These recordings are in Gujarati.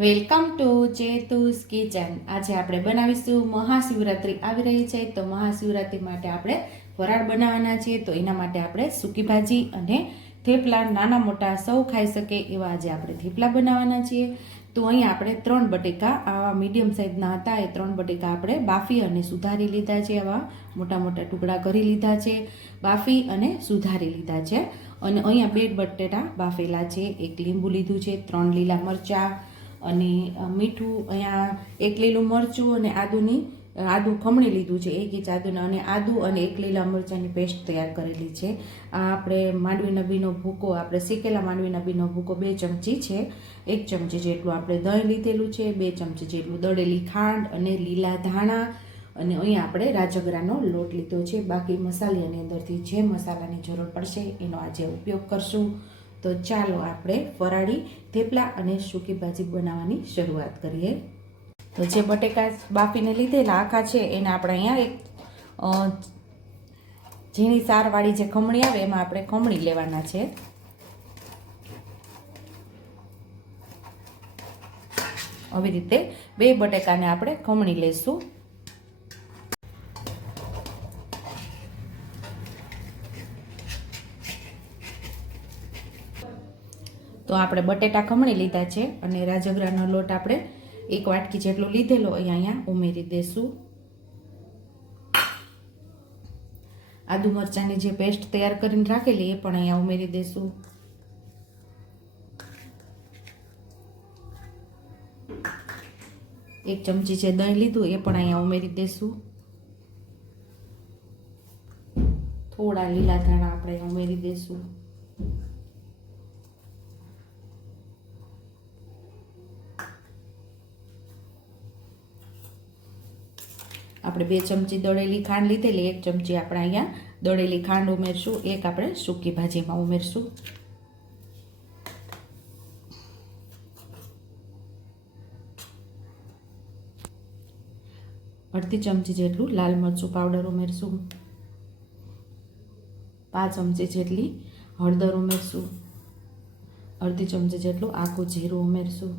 Welcome to ચેતુસ kitchen. આજે આપણે બનાવીશું મહાશિવરાત્રિ. આવી રહી છે તો મહાશિવરાત્રિ માટે આપણે ફરાળ બનાવવાના છીએ તો એના માટે આપણે સૂકી ભાજી અને થેપલા નાના મોટા સૌ ખાઈ શકે એવા આજે આપણે થેપલા બનાવવાના છીએ. તો અહીંયા આપણે ત્રણ બટેકા આવા મીડિયમ સાઇઝના હતા. એ ત્રણ બટેકા આપણે બાફી અને સુધારી લીધા છે. આવા મોટા મોટા ટુકડા કરી લીધા છે. બાફી અને સુધારી લીધા છે. અને અહીંયા બે બટેટા બાફેલા છે. એક લીંબુ લીધું છે, ત્રણ લીલા મરચાં અને મીઠું અહીંયા એક લીલું મરચું અને આદુની આદુ ખમણી લીધું છે, એક ઇંચ આદુના, અને આદુ અને એક લીલા મરચાંની પેસ્ટ તૈયાર કરેલી છે. આ આપણે માંડવીના બીનો ભૂકો, આપણે શેકેલા માંડવીના બીનો ભૂકો બે ચમચી છે. એક ચમચી જેટલું આપણે દહીં લીધેલું છે, બે ચમચી જેટલું દળેલી ખાંડ અને લીલા ધાણા, અને અહીંયા આપણે રાજગરાનો લોટ લીધો છે. બાકી મસાલાની અંદરથી જે મસાલાની જરૂર પડશે, એનો આજે ઉપયોગ કરશું. તો ચાલો આપણે ફરાળી, થેપલા અને સૂકી ભાજી બનાવવાની શરૂઆત કરીએ. તો જે બટેકા બાફીને લીધેલા આખા છે, એને આપણે અહીંયા એક ઝીણી સારવાળી જે ખમણી આવે, એમાં આપણે ખમણી લેવાના છે. આવી રીતે બે બટેકાને આપણે ખમણી લેશું. તો આપણે બટેટા ખમણી લીધા છે અને રાજગરાનો લોટ આપણે એક વાટકી જેટલો લીધેલો અહીંયા અહીંયા ઉમેરી દેશું. આદુ મરચાંની જે પેસ્ટ તૈયાર કરીને રાખેલી એ પણ અહીંયા ઉમેરી દેશું. એક ચમચી જે દહીં લીધું એ પણ અહીંયા ઉમેરી દેશું. થોડા લીલા ધાણા આપણે ઉમેરી દેશું. આપણે બે ચમચી દળેલી ખાંડ લીધેલી, એક ચમચી આપણે અહીંયા દળેલી ખાંડ ઉમેરશું, એક આપણે સૂકી ભાજીમાં ઉમેરશું. અડધી ચમચી જેટલું લાલ મરચું પાવડર ઉમેરશું. પાંચ ચમચી જેટલી હળદર ઉમેરશું. અડધી ચમચી જેટલું આખું જીરું ઉમેરશું.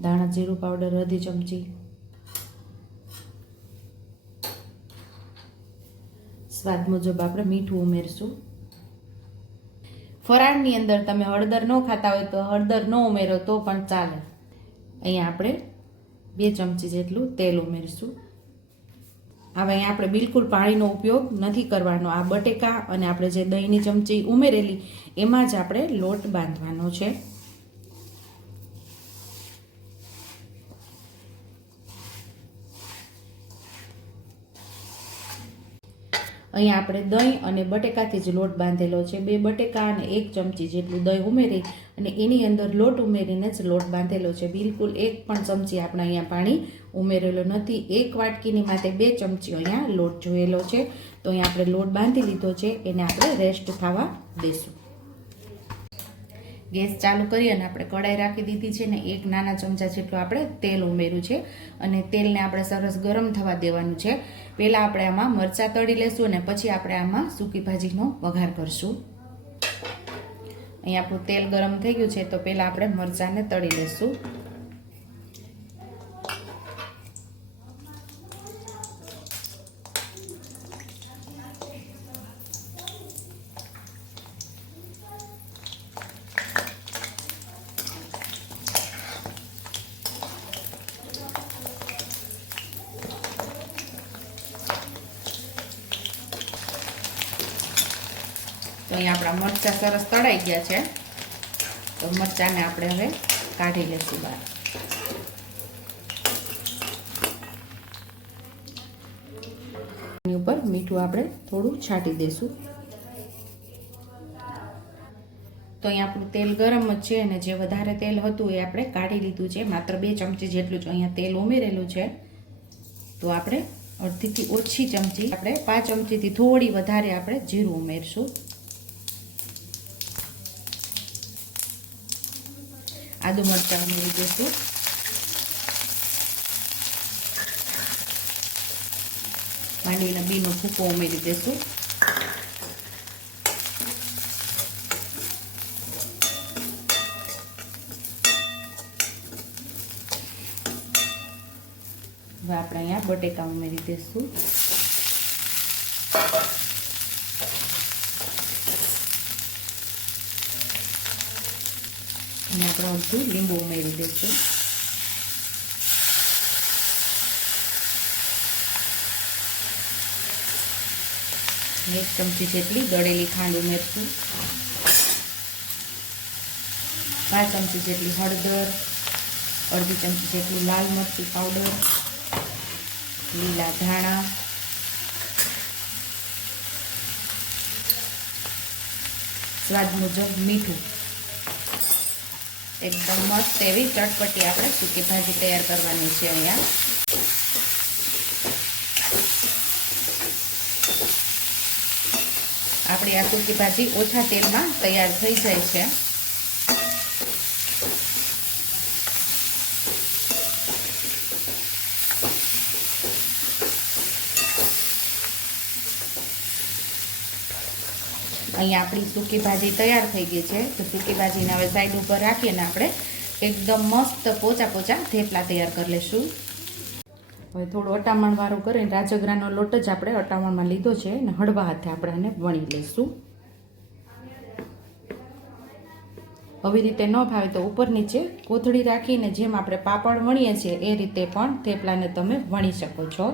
દાણા જીરું પાવડર અડધી ચમચી. સ્વાદ મુજબ આપણે મીઠું ઉમેરશું. ફરાળની અંદર તમે હળદર ન ખાતા હોય તો હળદર ન ઉમેરો તો પણ ચાલે. અહીંયા આપણે બે ચમચી જેટલું તેલ ઉમેરીશું. હવે અહીંયા આપણે બિલકુલ પાણીનો ઉપયોગ નથી કરવાનો. આ બટેકા અને આપણે જે દહીંની ચમચી ઉમેરેલી, એમાં જ આપણે લોટ બાંધવાનો છે. અહીંયા આપણે દહીં અને બટેકાથી જ લોટ બાંધેલો છે. બે બટેકા અને એક ચમચી જેટલું દહીં ઉમેરી અને એની અંદર લોટ ઉમેરીને જ લોટ બાંધેલો છે. બિલકુલ એક પણ ચમચી આપણે અહીંયા પાણી ઉમેરેલો નથી. એક વાટકીની માટે બે ચમચી અહીંયા લોટ જોયેલો છે. તો અહીંયા આપણે લોટ બાંધી લીધો છે. એને આપણે રેસ્ટ થવા દેશું. ગેસ ચાલુ કરી અને આપણે કડાઈ રાખી દીધી છે ને એક નાના ચમચા જેટલું આપણે તેલ ઉમેર્યું છે અને તેલને આપણે સરસ ગરમ થવા દેવાનું છે. પહેલાં આપણે આમાં મરચાં તળી લેશું અને પછી આપણે આમાં સૂકી ભાજીનો વઘાર કરશું. અહીં આપણું તેલ ગરમ થઈ ગયું છે તો પહેલાં આપણે મરચાંને તળી લેશું. તો અહીં આપણા મરચાં સરસ તળાઈ ગયા છે. તો મરચાંને આપણે હવે કાઢી લઈશું બહાર. એની ઉપર મીઠું આપણે થોડું છાંટી દઈશું તો અહીં આપણું તેલ ગરમ જ છે અને જે વધારે તેલ હતું એ આપણે કાઢી લીધું છે. માત્ર બે ચમચી જેટલું જ અહીંયા તેલ ઉમેરેલું છે. તો આપણે અડધીથી ઓછી ચમચી આપણે પાંચ ચમચીથી થોડી વધારે આપણે જીરું ઉમેરશું. આદુ મરચાં ઉમેરી દઈશું. માંડવીના બીનો ભૂકો ઉમેરી દઈશું. આપણે અહીંયા બટેકા ઉમેરી દઈશું. અને આપણે અડધું લીંબુ ઉમેરી દઈશું એક ચમચી જેટલી દળેલી ખાંડ ઉમેરશું પાંચ ચમચી જેટલી હળદર, અડધી ચમચી જેટલું લાલ મરચું પાવડર, લીલા ધાણા, સ્વાદ મુજબ મીઠું. એકદમ મસ્ત એવી ચટપટી આપણે સૂકી ભાજી તૈયાર કરવાની છે અહીંયા. આપણી આ સૂકી ભાજી ઓછા તેલમાં તૈયાર થઈ જાય છે. અહીંયા આપણી સૂકી ભાજી તૈયાર થઈ ગઈ છે. તો સૂકી ભાજીને હવે સાઈડ ઉપર રાખીને આપણે એકદમ મસ્ત પોચા પોચા થેપલા તૈયાર કરી લઈશું હવે થોડું અટામણવાળું કરીને રાજગરાનો લોટ જ આપણે અટામણમાં લીધો છે અને હળવા હાથે આપણે આને વણી લઈશું આવી રીતે ન ભાવે તો ઉપર નીચે કોથળી રાખીને જેમ આપણે પાપડ વણીએ છીએ એ રીતે પણ થેપલાને તમે વણી શકો છો.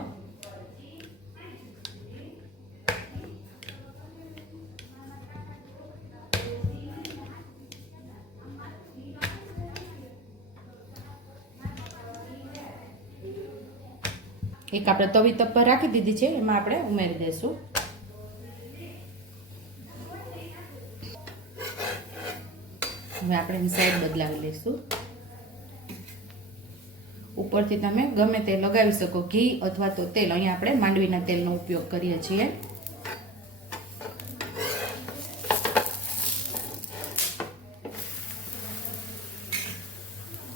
એક આપણે તવી તપ પર રાખી દીધી છે, એમાં આપણે ઉમેરી દઈશું. હવે આપણે એની સાઈડ બદલાવી લઈશું. ઉપરથી તમે ગમે તે લગાવી શકો, ઘી અથવા તો તેલ. અહીંયા આપણે માંડવીના તેલનો ઉપયોગ કરીએ છીએ.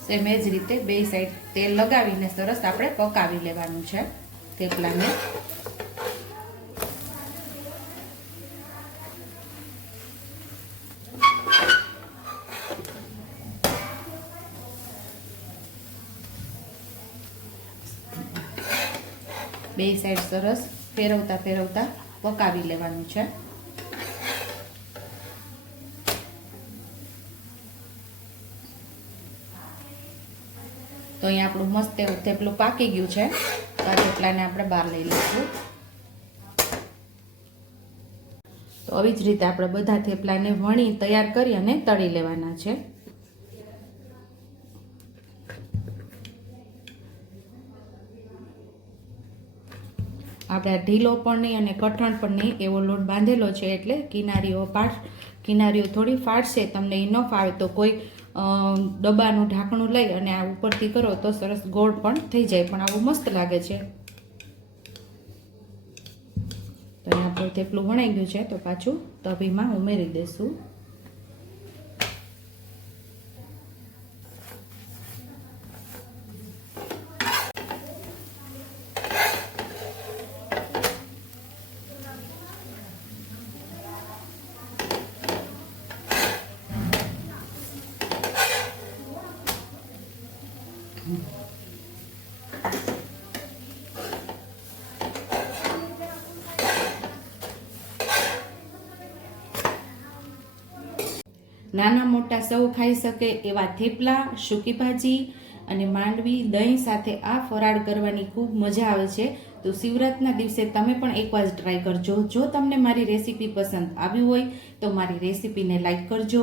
સેમ એ જ રીતે બે સાઈડ તેલ લગાવીને સરસ આપણે પકાવી લેવાનું છે થેપલાને. બે સાઈડ સરસ ફેરવતા ફેરવતા પકાવી લેવાનું છે. તો આપણું મસ્ત એવું થેપલું પાકી ગયું છે. તો આ થેપલાને આપણે બહાર લઈ લઈશું. તો આવી જ રીતે આપણે બધા થેપલાને વણી, તૈયાર કરી અને તળી લેવાના છે. આપણે ઢીલો પણ નહીં અને કઠણ પણ નહીં, એવો લોટ બાંધેલો છે એટલે કિનારીઓ પાડ, કિનારીઓ થોડી ફાટશે તમને એ ન ફાવે તો કોઈ ડબ્બાનું ઢાંકણું લઈ અને આ ઉપરથી કરો તો સરસ ગોળ પણ થઈ જાય, પણ આવું મસ્ત લાગે છે. તો અહીંયા આપણું થેપલું વણાઈ ગયું છે, તો પાછું તવીમાં ઉમેરી દઈશું નાના મોટા સૌ ખાઈ શકે એવા થેપલા, સૂકી ભાજી અને માંડવી દહીં સાથે આ ફરાળ કરવાની ખૂબ મજા આવે છે. તો શિવરાતના દિવસે તમે પણ એકવાર ટ્રાય કરજો. જો તમને મારી રેસીપી પસંદ આવી હોય તો મારી રેસીપીને લાઈક કરજો.